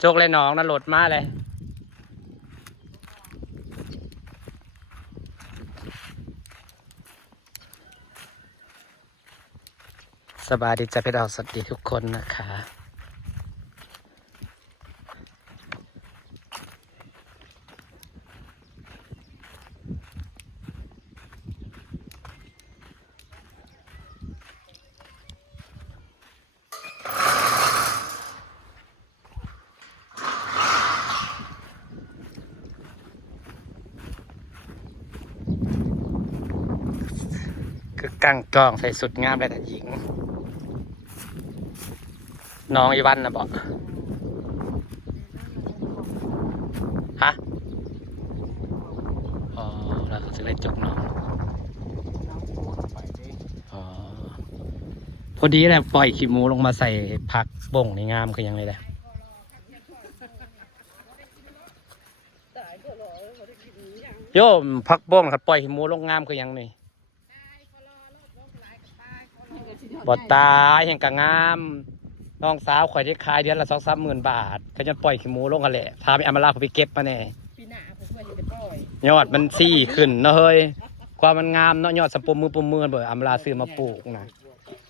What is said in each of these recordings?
โจกเลยน้องนะโหลดมาเลยสบายดีจะไปดาวสวัสดีทุกคนนะคะคือกั้งกองใส่สุดงามเลยแต่หญิงน้องอีวันนะบอกฮะอ๋อแล้วก็จะได้จบน้องอ๋อพอดีแหละปล่อยขี้หมูลงมาใส่ผักบ่งในงามคือยังไงแหละโยมผักบ่งครับปล่อยขี้หมูลงงามคือยังนี่บอดตายแห่งกะงามน้องสาวข่อยได้ขายเดือนละ2-3 หมื่นบาทก็จะปล่อยขี้หมูลงกันแหละพาไปอามาลาผมไปเก็บมาแน่ยอดมันซี่ขึ้นเนาะเฮ้ยความมันงามเนาะยอดสะปมมือเบิดอามาลาซื้อมาปลูกนะ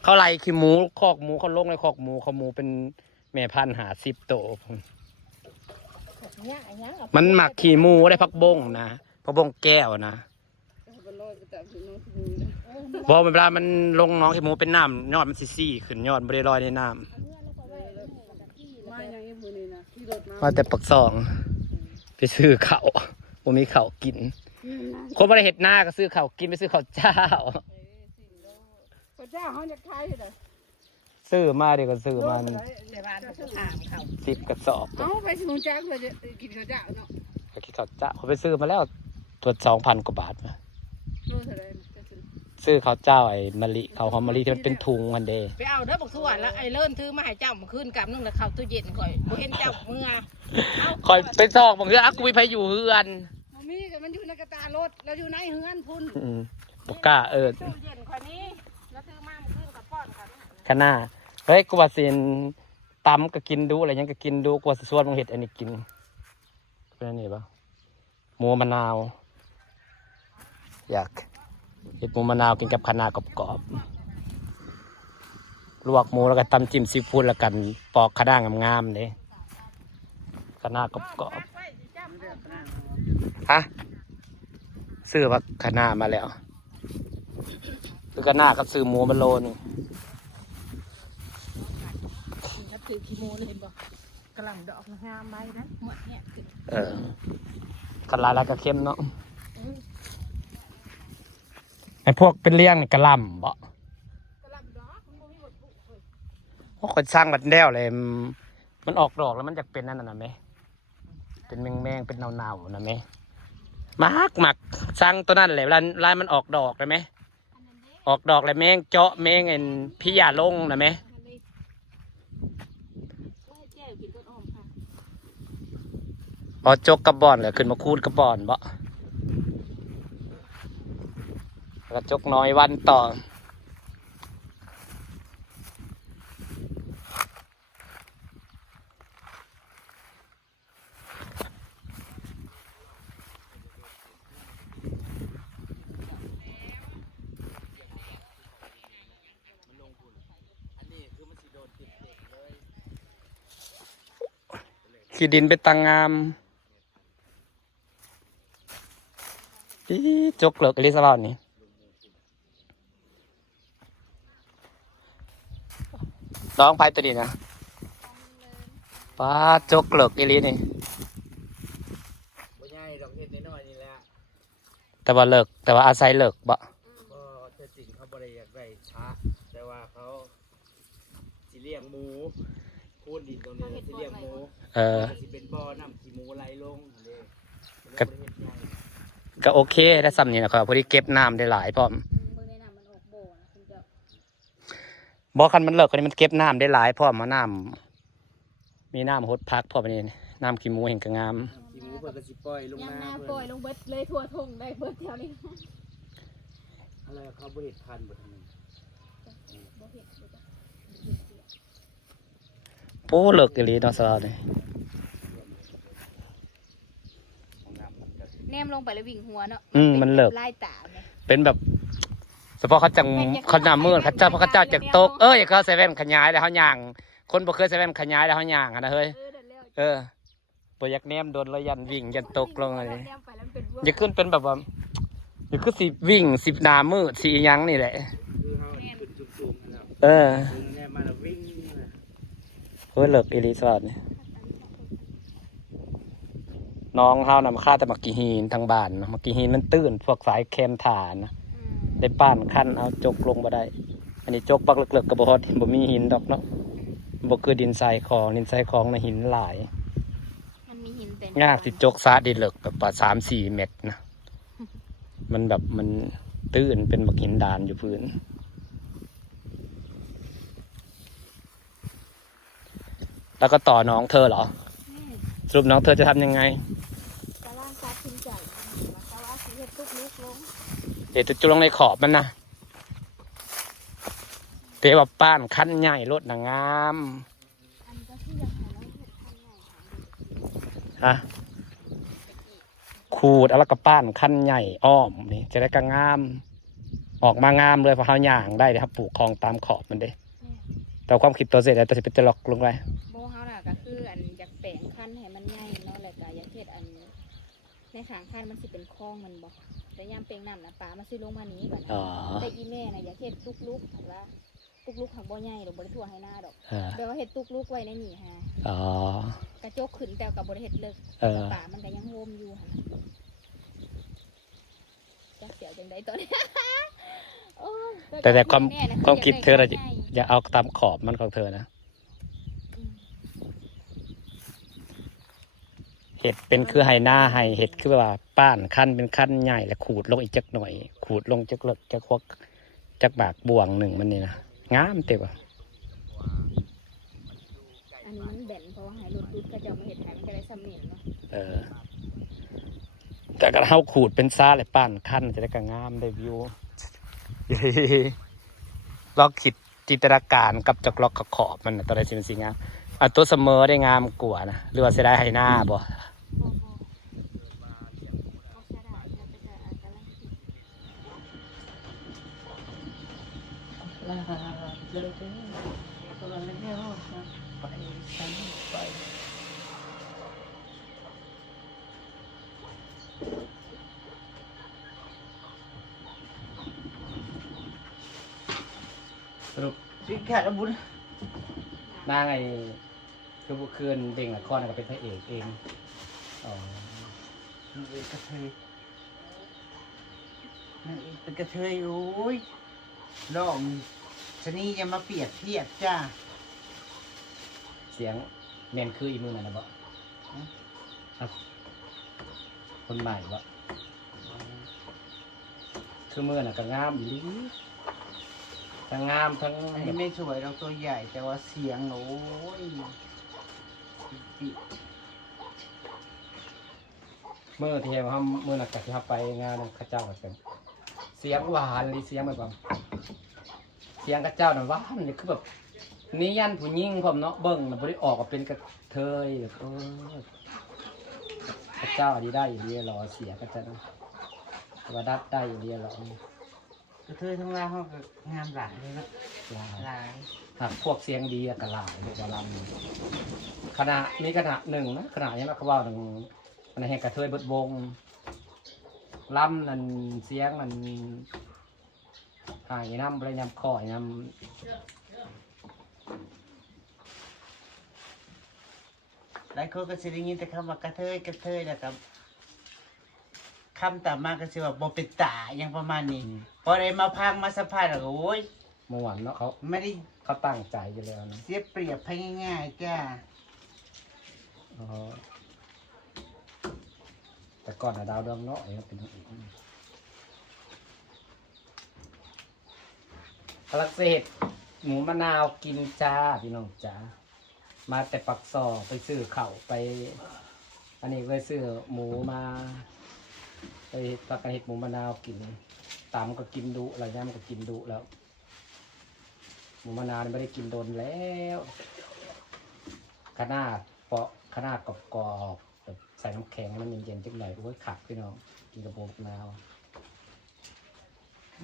เขาไล่ขี้หมูคอกหมูเขาลงในคอกหมูเขาหมูเป็นแม่พันธุ์50 โตมันหมักขี้หมูได้พักบงนะพักบงแก้วนะพอเวลามันลงน้องขี้หมูเป็นน้ำยอดมันซี่ขึ้นยอดบริลอยในน้ำมาแต่ปักซองไปซื้อข้าวผมมีข้าวกินคนไม่ได้เห็ดหน้าก็ซื้อข้าวกินไปซื้อข้าวเจ้าข้าวเจ้าเขาจะขายเลย ซื้อมาเดี๋ยวก็ซื้อมา10 กระสอบ เอาไปสมุนจ้าเพื่อจะกินข้าวเจ้าเนาะกินข้าวเจ้าเขาไปซื้อมาแล้วตัว2,000 กว่าบาทมาโลเท่าไรซื้อข้าวเจ้าไอ้มะลิข้าวหอมมะลิที่มันเป็นถุงมันเดไปเอาเด้อบอกสวนแล้วไอ้เลิ่นถือมาให้เจ้ามาขึ้นกำนึงแล้วเข้าตู้เย็นข่อยบ่เห็นเจ้าเมื่อคอยไปซอกบางเรื่องกูไปอยู่เฮือนมันมีแต่มันอยู่ในกระตารถเราอยู่ในเฮือนพุ่นบกล้าตู้เย็นข่อยนี้แล้วถือมาขึ้นกับป้อนกันขนาดเฮ้ยกูว่าสินตำก็กินดูอะไรยังก็กินดูกูว่าสิส่วนมึงเห็ดอันนี้กินเป็นอันนี้ปะหมูมะนาวอยากเห็ดหมูมะนาวกินกับคะน้ากรอบๆลวกหมูแล้วก็ตำจิ้มซีฟู้ดแล้วกันปอกคะน้างามๆเลยคะน้ากรอบๆฮะซื้อว่าคะน้ามาแล้วซื้อคะน้ากับซื้อหมูมาโลนึงถือขี้โมเลยเห็นบ่กระหล่ำดอกงามใบนะหมดเนี่ยกระลาแล้วก็เข้มเนาะไอ้พวกเป็นเลี้ยงกระลำบ่เพราะคนสร้างบัดแนวเลยมันออกดอกแล้วมันจะเป็นนั่นน่ะไหมเป็นแมงเป็นเนาๆนะไหมหมักสร้างตัวนั้นแหละลายมันออกดอกเลยไหมออกดอกเลยแมงเจาะแมงเอ็นพิยาลงนะไหมพอจกกระบอนเลยขึ้นมาคูดกระบอนบ่แล้วจกน้อยวันต่อขี้ดินเป็นตังงามจกเหลือกอลิซาบานี่ร้องไพ่ตัวนี้นะป้าจกเหลือกอลินี่แต่ว่าเลิกแต่ว่าอาศัยเลิกบ่ก็แต่จริงเขาบริยากได้ช้าแต่ว่าเขาสิเลี้ยงหมูคูนดินตรงนี้สิเลี้ยงหมูสิเป็นบ่อน้ำขี้หมูไหลลงก็โอเคได้ซ้ำนี่นะครับพอดีเก็บน้ำได้หลายพร้อมบ่คันมันเลิกกันมันเก็บน้ำได้หลายพร้อมมาน้ำมีน้ำหดพักพร้อมนี่น้ำขี้หมูเห็นก็งามขี้หมูเปิดกระสิปล่อยลงน้ำปล่อยลงเบิดเลยทั่วทุ่งได้เบิดแถวนี้อะไรเขาบริพันธ์หมดทั้งนั้นโป้เลิกกันเลยเนาะสาวนี่ แนมลงไปแล้ววิ่งหัวเนาะ มันเลิก ไล่ตาเนี่ย เป็นแบบเฉพาะเขาจังเขาหน้ามืดเขาเจ้าพระเจ้าจากตกอย่าเขาใส่แว่นขยายแล้วเขาย่างคนบ่เคยใส่แว่นขยายแล้วเขาย่างนะเฮ้ย เดี๋ยวแล้ว บ่อยากแนมโดนแล้วยันวิ่งยันตกลงเลย แนมไปแล้วมันเป็นเวอร์ อย่าขึ้นเป็นแบบว่าอย่าขึ้นสิวิ่งสิหน้ามืดสิยังนี่แหละ คือเขาขึ้นสูงๆกันแล้ว เนี่ยมาแล้ววิ่ง เฮ้ยเลิกอีรีสอร์ทนี่น้องเฮานำค่าแต่มักกี้ฮีนทางบ้านนะมักกี้ฮีนมันตื้นพวกสายแคมฐานนะได้ป้านขั้นเอาจกลงมาได้ อันนี้จกปักเลิกๆกับบ่ฮอดบ่มีหินดอกเนาะบ่คือดินทรายของดินทรายของนะหินหลาย มันมีหินเต็ม ยากสิจกซาดินเลิกแบบว่า3-4 เม็ดนะมันแบบมันตื้นเป็นบักหินดานอยู่พื้นแล้วก็ต่อน้องเธอเหรอสรุปน้องเธอจะทำยังไง ตะล่างซัดทิ้งใจตะล่างสีเห็ดตุ๊กลุกลง เดี๋ยวจะจุลงในขอบมันนะเตะแบบป้านขั้นใหญ่รถนางงาม อันก็ที่อยากหาแล้วเห็ดทำใหญ่ ฮะขูดแล้วก็ป้านขั้นใหญ่อ้อมนี่จะได้กระงาม ออกมางามเลยเพราะเขาย่างได้เลยครับปลูกคลองตามขอบมันเด้แต่ความคิดตัวเสร็จแล้วตัวจะเป็นจะล็อกลงไป โบเฮาน่ะก็คืออันอยากแปลงคันให้มันใหญ่เนาะแล้วก็อยากเฮ็ดอันในขางคันมันสิเป็นคลองมันบ่แต่ยามเปลงน้ำน่ะปลามันสิลงมานี้บัด อ๋อ นั้นแต่อีแม่น่ะอยากเฮ็ดตุกลุกหันว่าตุกลุกหักบ่ใหญ่ดอกบ่ได้ทั่วให้หน้าดอก แปลว่าเฮ็ดตุกลุกไว้ในนี่ฮะ อ๋อก ระจกขึ้นแต่ก็บ่ได้เฮ็ดเลิก ปลามันก็ยังโฮมอยู่หั่นจักเสียวจังไดตอนนี้ โอ้ย แต่ความ แน่นะ ความคิดเธอ อยา เรา กได้ จะอย่าเอาตามขอบมันของเธอนะเห็ดเป็นคือไฮหน้าไฮเห็ดคือว่าป้านขั้นเป็นขั้นใหญ่แล้วขูดลงอีกจักหน่อย ขูดลงจักเลิกจักควักจักบากบ่วงหนึ่งมันนี่นะงามเต็มอ่ะ อันนี้มันแบนเพราะว่าให้รถดูดก็จะเอามาเฮ็ดให้มันก็ได้ซ้ำนี่เนาะ แต่ก็เฮาขูดเป็นซ่าเลยป้านขั้นจะได้ก็งามได้วิว ลองคิดจินตนาการกับจักรล็อกกับขอบมันนะตอนใดสิมันสิงามตัวเสมอได้งามกว่านะหรือว่าเสียดายไฮหน้าบ่ บ่เอาซะได้แล้วก็จะกำลังคิด สรุป สิแขกบุญ นางไอ้คือบุคืนเด้งละครก็เป็นพระเอกเองอ๋อ เป็นกระเทยนั่นเองเป็นกระเทยโอ้ยน้องชะนีอย่ามาเปรียบเทียบจ้า เสียงเน้นคืออีมือนั่นนะบ่คนใหม่บ่คือมือน่ะก็งามอีหลีทั้งงามทั้ง อันนี้ไม่สวยเราตัวใหญ่แต่ว่าเสียงโอ้ย มือที่เขามือหนักจากที่เขาไปงานข้าเจ้าก็เป็นเสียงหวานเลยเสียงแบบเสียงข้าเจ้าน่ะหวานเลยคือแบบนี่ยันผู้หญิงผมเนาะเบิ่งน่ะบ่ได้ออกมาเป็นกระเทยแบบข้าเจ้าดีได้อยู่ดีรอเสียข้าเจ้าว่าดัดได้อยู่ดีรอก ระเทยทั้งล่างเขาก็งามหลายเลยนะ หลาย หลาย หากพวกเสียงดีก็หลายเลยว่าลำขณะนี้ขณะหนึ่งนะขณะนี้เขาว่าหนึ่งอันนี้ให้กระเทยเบิดวงลำนั่นเสียงมันหายน้ำไรน้ำคอยน้ หลายคนก็สิได้ยินแต่คำว่ากระเทยกระเทยนะครับคำต่อมาก็สิว่าบ่เป็นตาอย่างประมาณนี้พอได้มาพังมาสัมภาษณ์แล้วก็โอ้ย เมื่อวานเนาะเขา ไม่ได้ เขาตั้งใจอยู่แล้วนะ เสียเปรียบให้ง่ายๆจ้า อ๋อแต่ก่อนอะดาวดวงเนาะเป็นพลักเศษหมูมะนาวกินจ้าพี่น้องจ้ามาแต่ปักซอไปซื้อเข่าวไป อันนี้ไปซื้อหมูมาไปปักกระเห็ดหมูมะนาวกินตามก็กินดุอะไรเงี้ยมันก็กินดุแล้วหมูมะนาวไม่ได้กินโดนแล้วขนาดเปาะขนาดกรอบ แบบใส่น้ำแข็งให้มันเย็นๆจังหน่อยโอ้ยขักพี่น้องกินกับโบกนาว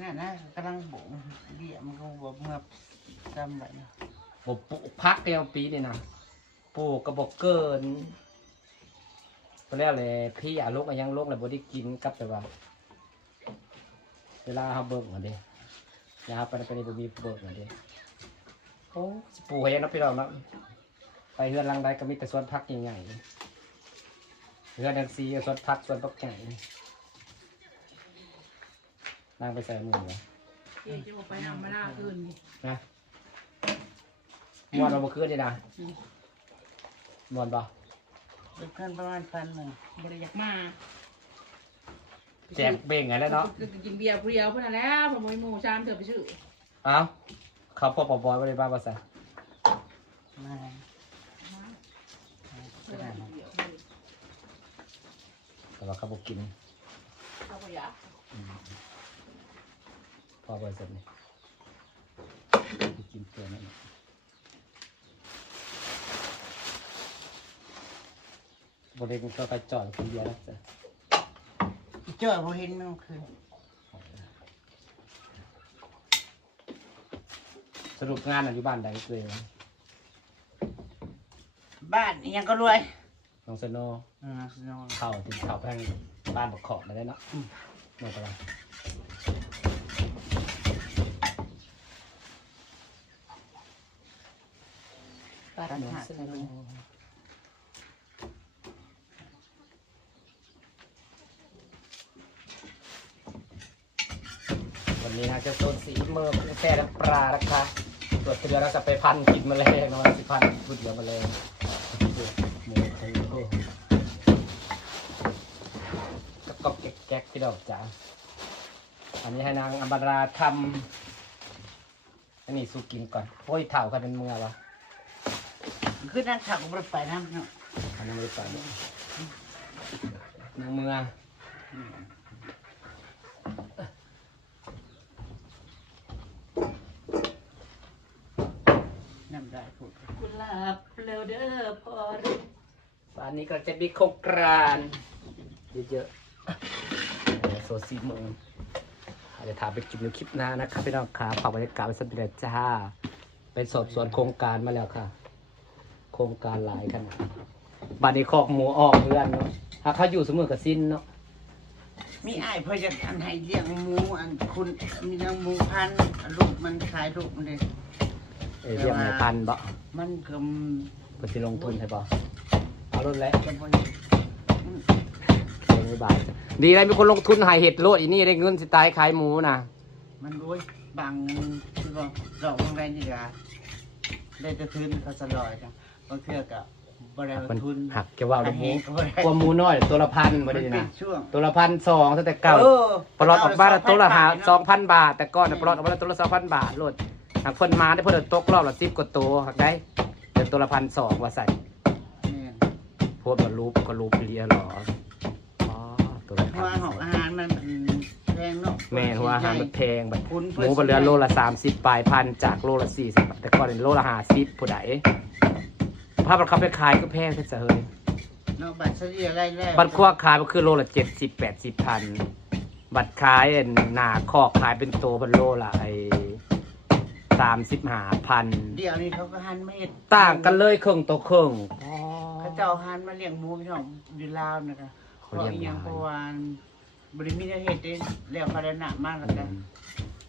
นั่นนะกำลังบุกเดี่ยมันก็บอกเมื่อจำไว้นะ บปลูกพักเดียวปีนี่นะปลูกกระบอกเกินตอนแรกเลยพี่อาลูกยังลูกเลยบ่ได้กินกับแต่ว่าเวลาเขาเบิกมาดินะครับไปในบุมีเบิกมาดิโอ้ปลูกให้ยังนับพี่น้องเนาะไปเฮือนหลังใดก็มีแต่สวนพักใหญ่ๆเฮือนดังซีสวนพักสวนพักใหญ่นั่งไปใส่มือวะ เดี๋ยวจะบอกไปนำมาหน้าคืน นะมวนเราบ่คืนนี่นะมวนบ่ เป็นเพื่อนประมาณ1,000 บริยากมา แจกเบ่งไงแล้วเนาะ กินเบียร์เปรี้ยวเพื่อนแล้วผมไม่หมูชามเถอะไปชื่อ เอ้าเขาพ่อปอบอยไปเลยบ้างภาษา มา แต่ว่าเขาบอกกิน เขาก็อยาก พ่อบริษัทนี่กินเกินนั่นบริเวณก็ไปจอดคนเดียวแล้วจ้ะ เจ้าพอเห็นมันคือ สรุปงานอยู่บ้านใดเลย บ้านยังก็รวย น้องสโนว์ นอน เข้าถึงเข้าแพงบ้านบักขอบมาได้เนาะไม่เป็นไร บ้านหาด วันนี้นะจะโซนสีเมื่อแช่น้ำปลานะคะตรวจเรือแล้วจะไปพันกินแมลงนอนสิพันพูดเดียวแมลงหมูไทยก็แก๊กพี่ดอกจ๋าอันนี้ให้นางอัมบาราทำอันนี้สู้กินก่อนโอ้ยเถ่ากันเป็นเมื่อวะ คือนั่งขับรถไปน้ำเนาะ อันนั้นไม่ไปนางเมื่อ น้ำได้พูด คุณหลับเร็วเด้อพอร บ้านนี้ก็จะมีโครงการเยอะๆโซซีเมืองเดี๋ยวถามไปกินในคลิปหน้านะครับพี่น้องครับฝากบรรยากาศไว้สักเดือนจ้าไปสอบสวนโครงการมาแล้วค่ะ โครงการหลายขนาดบ้านนี้คอกหมูออกเพื่อนเนาะถ้าเขาอยู่เสมอกับสิ้นเนาะ มีอ้ายเพื่อจะอันให้เลี้ยงหมูอันคุณมีนางหมูพันลูกมันขายลูกมันเลย เรียกหมูพันบ่ มันก็ เพื่อที่ลงทุนใช่ป่ะเอารุ่นแล้ว จะบ่ เลี้ยงไม่บาทจ้ะดีเลยมีคนลงทุนหายเห็ดโลดอีนี่ได้เงินสิตายขายหมูนะ มันรวยบางเงินคือว่าดอกบางแรงนี่ก็ได้จะทุนเขาสลอยกันบางเทื่อก็บ่ได้ มัน ทุน หักจะว่าลูกหมู ก็บ่ได้ กว่าหมูน้อยตัวละพันมา มัน ได้ เป็ นะ นช่วง ตัวละ1,200ตั้งแต่เก่า ปลอดออกมาแล้วตัวละ2,000 บาท แต่ก่อนน่ะปลอดออกมาแล้วตัวละ2,000 บาทโลดหากเพิ่นมาได้เพิ่นตกรอบละ10กว่าตัวหักได้เดือนตัวละ1,200ว่าใส่พวกก็รูปเลียหรออ๋อตัวละ เพราะว่าของอาหารมันแพงเนาะ แม่หัวอาหารมันแพงบัด คุณ หมูมันเหลือโลละ30ปลายพันจากโลละ40แต่ก่อนเป็นโลละ50ผู้ใดภาพมันเขาไปขายก็แพงแท้ซะเฮ้ย เนาะบัตรเฉลี่ยรายแรก บัตรควักขายมันคือโลละ70-80 พันบัตรขายหน้าคอกขายเป็นตัวเป็นโลละ35,000 เดี๋ยวนี้เขาก็หันมาเฮ็ด ต่างกันเลยครึ่งต่อครึ่ง เขาเจ้าหันมาเลี้ยงหมูพี่น้องอยู่ลาวนะคะเพราะอีหยังเพราะว่าบริมีเฮ็ดเด้แล้วพาดนะมากแล้วกัน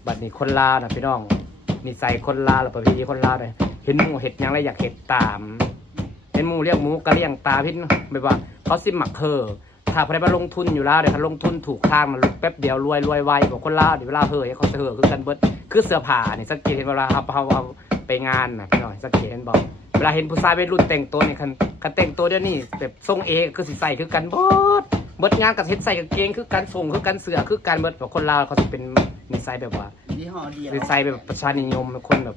บัดนี้คนลาวนะพี่น้องนิสัยคนลาวหรือประเพณีคนลาวเลยเห็นหมูเห็ดหยังแล้วอยากเห็ดตามเห็นหมูเลี้ยงหมูก็เลี้ยงตามพี่แบบว่าเขาซิมหมักถ้าใครมาลงทุนอยู่แล้วเดี๋ยวเขาลงทุนถูกทางมันแป๊บเดียวรวยไวกว่าคนลาวเดี๋ยวเวลาเขาจะคือกันเบิดคือเสื้อผ้านี่สังเกตเห็นเวลาเขาไปงานนะพี่น้องสังเกตเห็นบอกเวลาเห็นผู้ชายวัยรุ่นแต่งตัวนี่คันแต่งตัวเดี๋ยวนี้แบบทรงเอคือสิใส่คือกันเบิดงานกับเห็นใส่กางเกงคือกันส่งคือกันเสื้อคือกันเบิดแบบคนลาวเขาจะเป็นนิสัยแบบว่า ยี่ห้อเดียว นิสัยแบบประชานิยมคนแบบ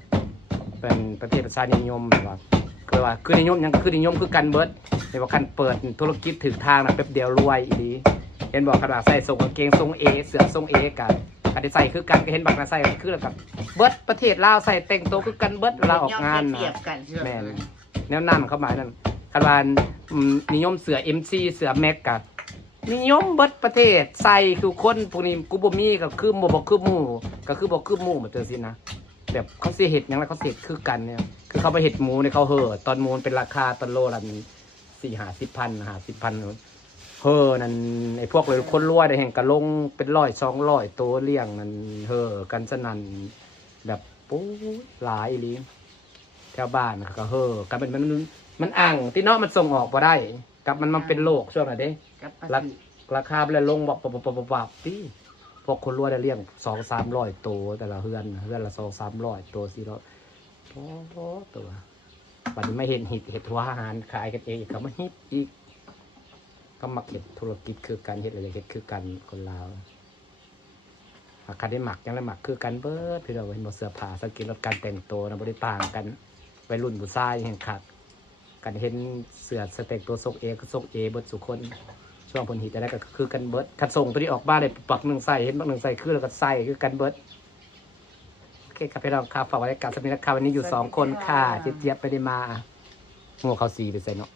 เป็นประเทศประชานิยมแบบว่าคือนิยมยังคือนิยมคือกันเบิดแต่ว่าคันเปิดธุรกิจถึงทางนะแป๊บเดียวรวยอีดีเห็นบอกขนาดใส่ส่งกางเกงทรงเอเสื้อทรงเอกันคันที่ใส่คือกันก็เห็นบักนะใส่คือกับเบิดประเทศลาวใส่แต่งตัวคือกันเบิดเวลาออกงาน เปรีย นะ บกันเชื่อ แม่นแนวนั่นเข้ามานั่นข คันว่านิยมเสือ MC เสือแม็กกับนิยมเบิดประเทศใส่ทุกคนพวกนี้กูบ่มีก็คือบ่คือหมู่ก็คือบ่คือหมู่เหมือนจังซี่นะแบบเขาสิเฮ็ดหยังแล้วเขาสิเฮ็ดคือกันเนี่ยคือเขาไปเฮ็ดหมูเนี่ยเขาตอนหมูเป็นราคาตอนโลละ4-50,000 50,000เนั่นไอ้พวกเลยคนรวยได้แห่งกะลงเป็น100 200ตัวเลี้ยงนั่นกันสนั่นแบบปู๊หลายอีหลีแถวบ้านก็กันมันอ่างที่เนาะมันส่งออกบ่ได้กับมันเป็นโรคช่วงนั้นเด้ กับป ราคาเลยลงบอกปับพี่พวกคนรวยได้เลี้ยง200-300ตัวแต่ละเฮือนละ200-300ตัว400ตัววันนี้ไม่เห็นเห็ดหัวอาหารขายกันเองก็มาฮิตอีกก็มาเก็บธุรกิจคือการเห็ดอะไรเห็ดคือกันคนลาวหากใครได้หมักยังได้หมักคือกันเบิดที่เราเห็นบนเสื้อผ้าสกินรถการแต่งตัวนะบริต่างกันวัยรุ่นผู้ชายเห็นขาดกันเห็นเสื้อสเต็กตัวทรงเอก็ทรงเอเบิดสุคนช่วงผลหิตอะไรก็คือกันเบิดคัดส่งตัวนี้ออกบ้านเลยปักหนึ่งใส่เห็นปักหนึ่งใส่คือแล้วก็ใส่คือกันเบิดโอเคครับพี่น้องครับฝากไว้กับสมิธครับวันนี้อยู่2 คนค่ะเจี๊ยบไปได้มาหัวเขาสีไปใส่เนาะ